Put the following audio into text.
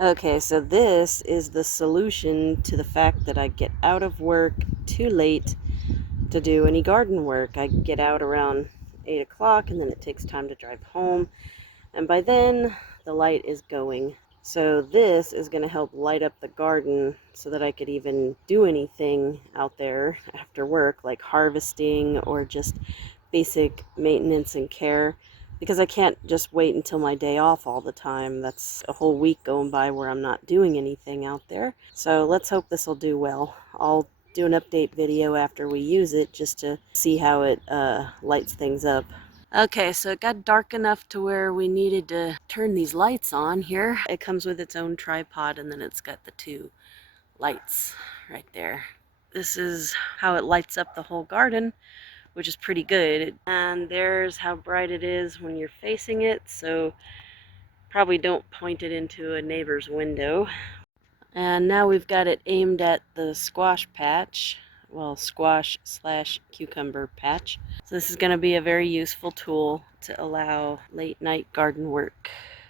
Okay, so this is the solution to the fact that I get out of work too late to do any garden work. I get out around 8 o'clock and then it takes time to drive home, and by then the light is going. So this is going to help light up the garden so that I could even do anything out there after work, like harvesting or just basic maintenance and care, because I can't just wait until my day off all the time. That's a whole week going by where I'm not doing anything out there. So let's hope this will do well. I'll do an update video after we use it just to see how it lights things up. Okay, so it got dark enough to where we needed to turn these lights on here. It comes with its own tripod, and then it's got the two lights right there. This is how it lights up the whole garden, which is pretty good. And there's how bright it is when you're facing it, so probably don't point it into a neighbor's window. And now we've got it aimed at the squash patch. Well, squash slash cucumber patch. So this is going to be a very useful tool to allow late night garden work.